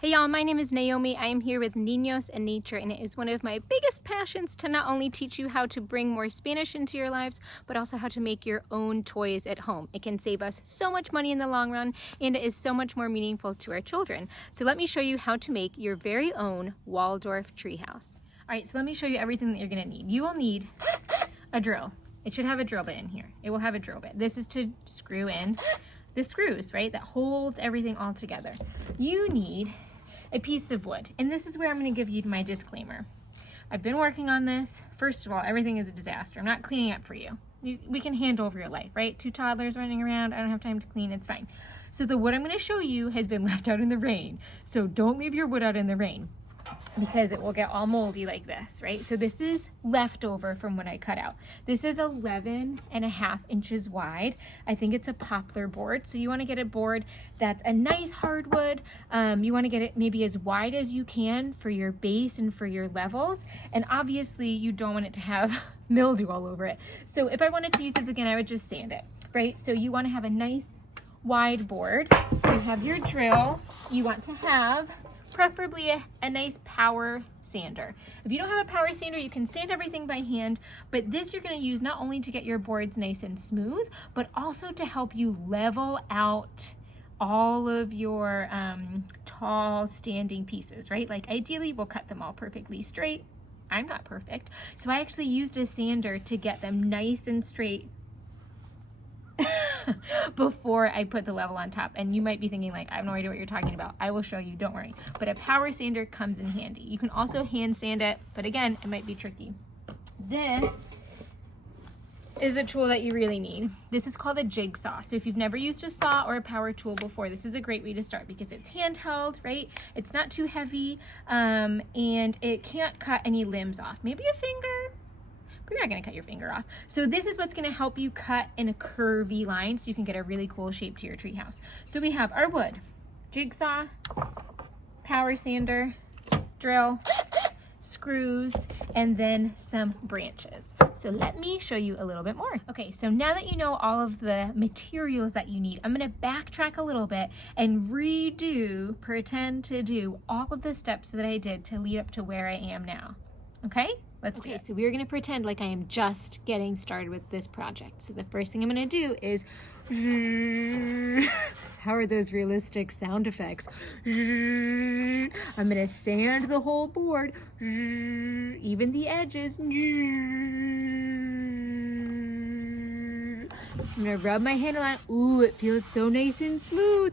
Hey y'all, my name is Naomi. I am here with Niños and Nature, and it is one of my biggest passions to not only teach you how to bring more Spanish into your lives, but also how to make your own toys at home. It can save us so much money in the long run, and it is so much more meaningful to our children. So let me show you how to make your very own Waldorf treehouse. All right, so let me show you everything that you're gonna need. You will need a drill. It should have a drill bit in here. It will have a drill bit. This is to screw in the screws, right? That holds everything all together. You need a piece of wood, and this is where I'm going to give you my disclaimer. I've been working on this. First of all, everything is a disaster. I'm not cleaning up for you. We can hand over your life, right? 2 toddlers running around. I don't have time to clean. It's fine. So the wood I'm going to show you has been left out in the rain. So don't leave your wood out in the rain, because it will get all moldy like this, right? So this is leftover from what I cut out. This is 11.5 inches wide. I think it's a poplar board. So you wanna get a board that's a nice hardwood. You wanna get it maybe as wide as you can for your base and for your levels. And obviously you don't want it to have mildew all over it. So if I wanted to use this again, I would just sand it, right? So you wanna have a nice wide board. You have your drill. You want to have preferably a nice power sander. If you don't have a power sander, you can sand everything by hand, but this you're going to use not only to get your boards nice and smooth, but also to help you level out all of your tall standing pieces, right? Like ideally we'll cut them all perfectly straight. I'm not perfect, so I actually used a sander to get them nice and straight before I put the level on top. And you might be thinking like, I have no idea what you're talking about. I will show you, don't worry. But a power sander comes in handy. You can also hand sand it, but again, it might be tricky. This is a tool that you really need. This is called a jigsaw. So if you've never used a saw or a power tool before, this is a great way to start because it's handheld, right? It's not too heavy, and it can't cut any limbs off. Maybe a finger, but you're not gonna cut your finger off. So this is what's gonna help you cut in a curvy line so you can get a really cool shape to your treehouse. So we have our wood, jigsaw, power sander, drill, screws, and then some branches. So let me show you a little bit more. Okay, so now that you know all of the materials that you need, I'm gonna backtrack a little bit and pretend to do all of the steps that I did to lead up to where I am now. Okay? Let's do it. So we're gonna pretend like I am just getting started with this project. So the first thing I'm gonna do is, how are those realistic sound effects? I'm gonna sand the whole board, even the edges. I'm gonna rub my handle on. Ooh, it feels so nice and smooth.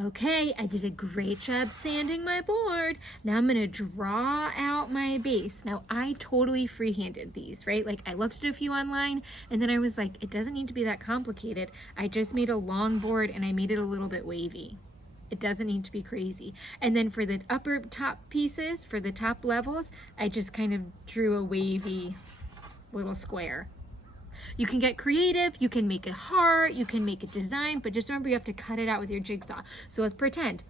Okay, I did a great job sanding my board. Now I'm gonna draw out my base. Now I totally freehanded these, right? Like I looked at a few online and then I was like, it doesn't need to be that complicated. I just made a long board and I made it a little bit wavy. It doesn't need to be crazy. And then for the upper top pieces, for the top levels, I just kind of drew a wavy little square. You can get creative, you can make a heart, you can make a design, but just remember you have to cut it out with your jigsaw. So let's pretend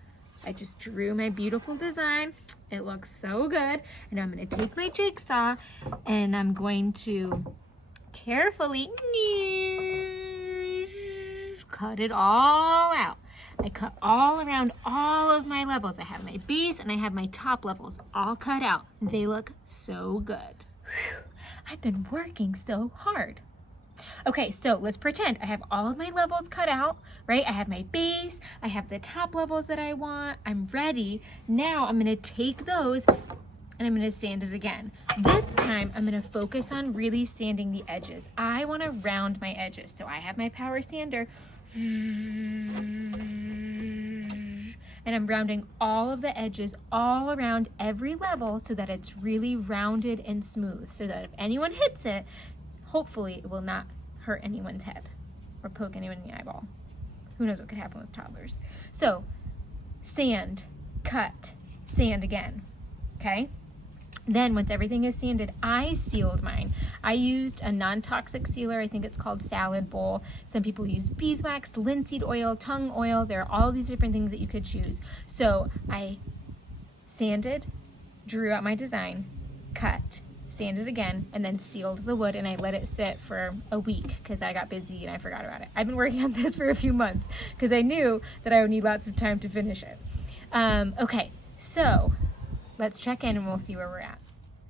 I just drew my beautiful design. It looks so good. And I'm gonna take my jigsaw and I'm going to carefully cut it all out. I cut all around all of my levels. I have my base and I have my top levels all cut out. They look so good. Whew. I've been working so hard. Okay, so let's pretend I have all of my levels cut out, right? I have my base, I have the top levels that I want, I'm ready. Now I'm gonna take those and I'm gonna sand it again. This time I'm gonna focus on really sanding the edges. I wanna round my edges. So I have my power sander, and I'm rounding all of the edges all around every level so that it's really rounded and smooth, so that if anyone hits it, hopefully it will not hurt anyone's head or poke anyone in the eyeball. Who knows what could happen with toddlers. So sand, cut, sand again, okay? Then once everything is sanded, I sealed mine. I used a non-toxic sealer. I think it's called Salad Bowl. Some people use beeswax, linseed oil, tongue oil. There are all these different things that you could choose. So I sanded, drew out my design, cut, sanded again, and then sealed the wood, and I let it sit for a week because I got busy and I forgot about it. I've been working on this for a few months because I knew that I would need lots of time to finish it. Okay, so let's check in and we'll see where we're at.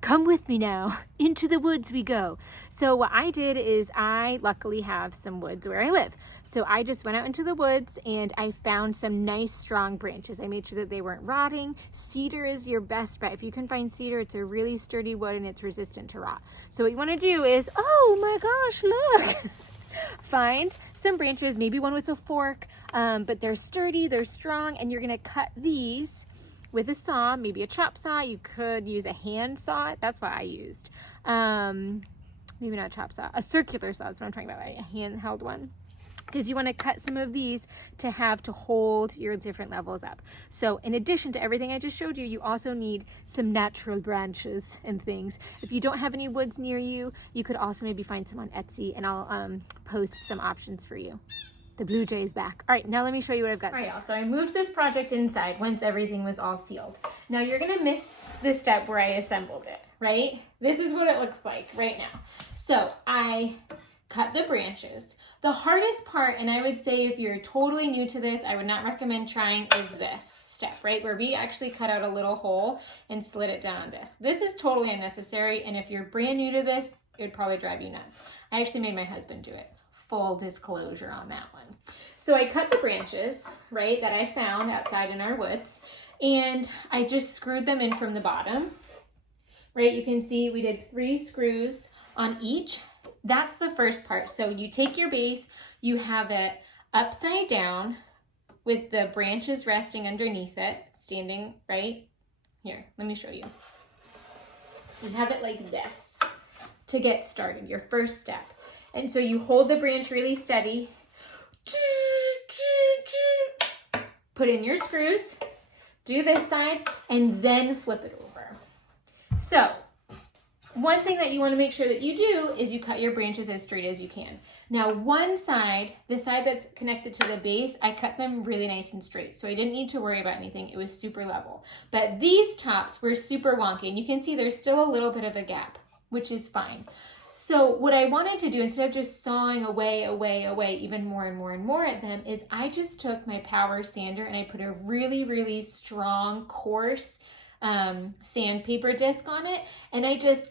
Come with me now. Into the woods we go. So what I did is I luckily have some woods where I live. So I just went out into the woods and I found some nice strong branches. I made sure that they weren't rotting. Cedar is your best bet. If you can find cedar, it's a really sturdy wood and it's resistant to rot. So what you want to do is, oh my gosh, look. Find some branches, maybe one with a fork, but they're sturdy, they're strong, and you're going to cut these with a saw, maybe a chop saw. You could use a hand saw. That's what I used. Maybe not a chop saw, a circular saw. That's what I'm talking about, right? A handheld one. Because you want to cut some of these to have to hold your different levels up. So in addition to everything I just showed you, you also need some natural branches and things. If you don't have any woods near you, you could also maybe find some on Etsy, and I'll post some options for you. The blue jay is back. All right, now let me show you what I've got. All right, y'all, so I moved this project inside once everything was all sealed. Now you're gonna miss the step where I assembled it, right? This is what it looks like right now. So I cut the branches. The hardest part, and I would say if you're totally new to this, I would not recommend trying, is this step, right? Where we actually cut out a little hole and slid it down on this. This is totally unnecessary, and if you're brand new to this, it would probably drive you nuts. I actually made my husband do it. Full disclosure on that one. So I cut the branches, right, that I found outside in our woods, and I just screwed them in from the bottom, right? You can see we did 3 screws on each. That's the first part. So you take your base, you have it upside down with the branches resting underneath it, standing right here. Let me show you. You have it like this to get started, your first step. And so you hold the branch really steady, put in your screws, do this side, and then flip it over. So one thing that you want to make sure that you do is you cut your branches as straight as you can. Now one side, the side that's connected to the base, I cut them really nice and straight. So I didn't need to worry about anything. It was super level. But these tops were super wonky, and you can see there's still a little bit of a gap, which is fine. So what I wanted to do, instead of just sawing away even more and more and more at them, is I just took my power sander and I put a really, really strong, coarse sandpaper disc on it, and I just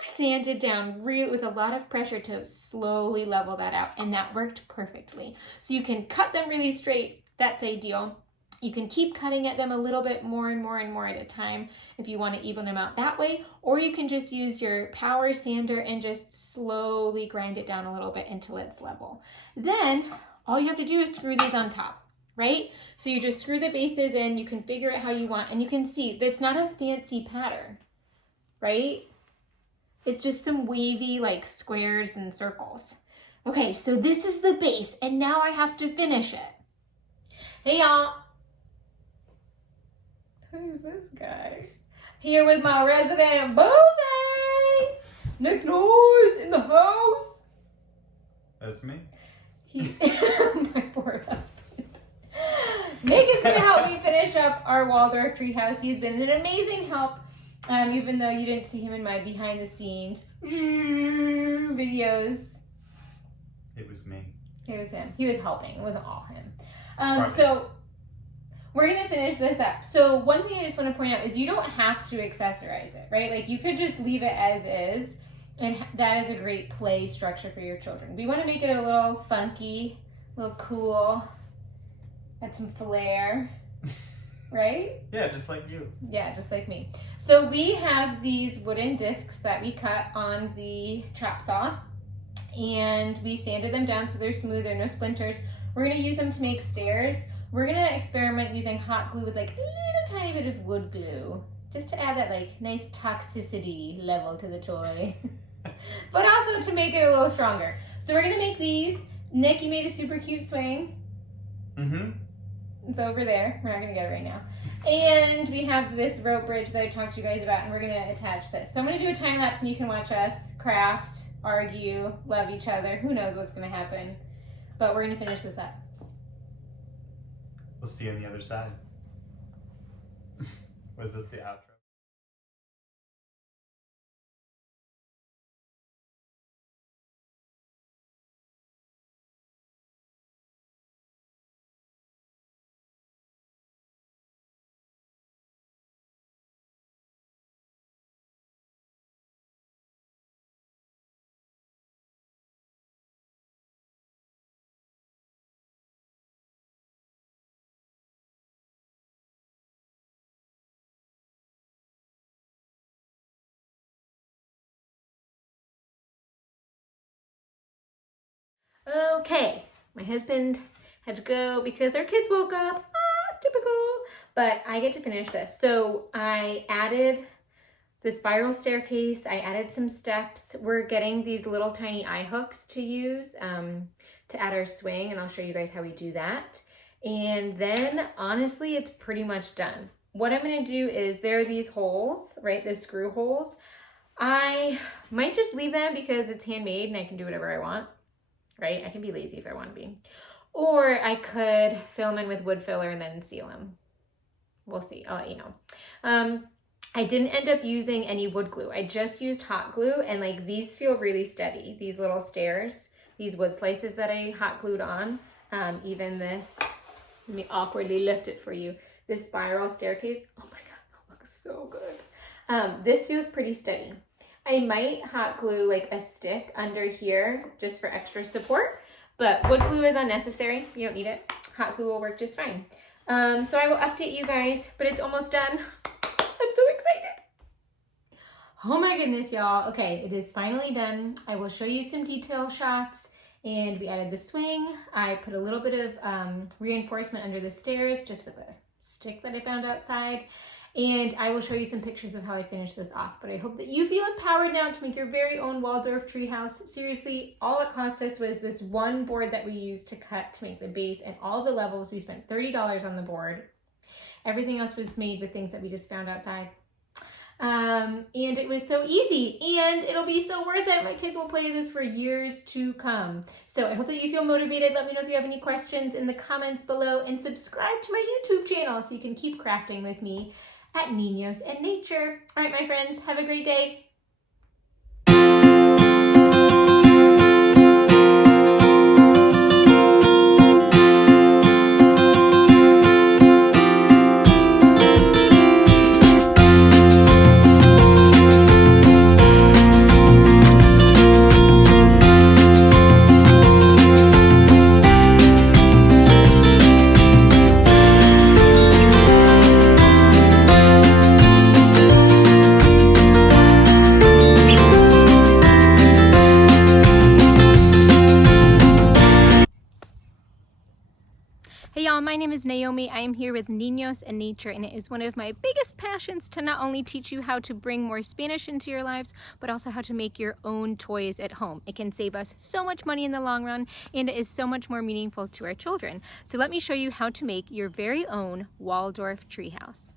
sanded down with a lot of pressure to slowly level that out, and that worked perfectly. So you can cut them really straight. That's ideal. You can keep cutting at them a little bit more and more and more at a time if you want to even them out that way, or you can just use your power sander and just slowly grind it down a little bit until it's level. Then all you have to do is screw these on top, right? So you just screw the bases in, you can figure it how you want, and you can see it's not a fancy pattern, right? It's just some wavy like squares and circles. Okay, so this is the base, and now I have to finish it. Hey y'all. Who's this guy? Here with my resident boothie! Nick Noise in the house! That's me? My poor husband. Nick is going to help me finish up our Waldorf Treehouse. He's been an amazing help, even though you didn't see him in my behind the scenes videos. It was me. It was him. He was helping. It wasn't all him. So we're going to finish this up. So one thing I just want to point out is you don't have to accessorize it, right? Like you could just leave it as is, and that is a great play structure for your children. We want to make it a little funky, a little cool, add some flair, right? Yeah, just like you. Yeah, just like me. So we have these wooden discs that we cut on the chop saw, and we sanded them down so they're smooth, there are no splinters. We're going to use them to make stairs. We're going to experiment using hot glue with like a little tiny bit of wood glue, just to add that like nice toxicity level to the toy, but also to make it a little stronger. So we're going to make these. Nick, you made a super cute swing. Mm-hmm. It's over there. We're not going to get it right now. And we have this rope bridge that I talked to you guys about, and we're going to attach this. So I'm going to do a time lapse, and you can watch us craft, argue, love each other. Who knows what's going to happen, but we're going to finish this up. We'll see you on the other side. Was this the outro? Okay, my husband had to go because our kids woke up. Typical. But I get to finish this. So I added the spiral staircase. I added some steps. We're getting these little tiny eye hooks to use to add our swing, and I'll show you guys how we do that. And then honestly, it's pretty much done. What I'm gonna do is there are these holes, right? The screw holes. I might just leave them because it's handmade and I can do whatever I want, right? I can be lazy if I want to be. Or I could fill them in with wood filler and then seal them. We'll see, I'll let you know. I didn't end up using any wood glue. I just used hot glue, and like these feel really steady. These little stairs, these wood slices that I hot glued on, even this, let me awkwardly lift it for you. This spiral staircase, oh my God, that looks so good. This feels pretty steady. I might hot glue like a stick under here just for extra support, but wood glue is unnecessary. You don't need it. Hot glue will work just fine. So I will update you guys, but it's almost done. I'm so excited. Oh my goodness, y'all. Okay, it is finally done. I will show you some detail shots, and we added the swing. I put a little bit of reinforcement under the stairs just with a stick that I found outside. And I will show you some pictures of how I finished this off. But I hope that you feel empowered now to make your very own Waldorf treehouse. Seriously, all it cost us was this one board that we used to cut to make the base, and all the levels. We spent $30 on the board. Everything else was made with things that we just found outside. And it was so easy, and it'll be so worth it. My kids will play this for years to come. So I hope that you feel motivated. Let me know if you have any questions in the comments below, and subscribe to my YouTube channel so you can keep crafting with me at Niños and Nature. All right, my friends, have a great day. Hey y'all, my name is Naomi. I am here with Niños and Nature, and it is one of my biggest passions to not only teach you how to bring more Spanish into your lives, but also how to make your own toys at home. It can save us so much money in the long run, and it is so much more meaningful to our children. So let me show you how to make your very own Waldorf treehouse.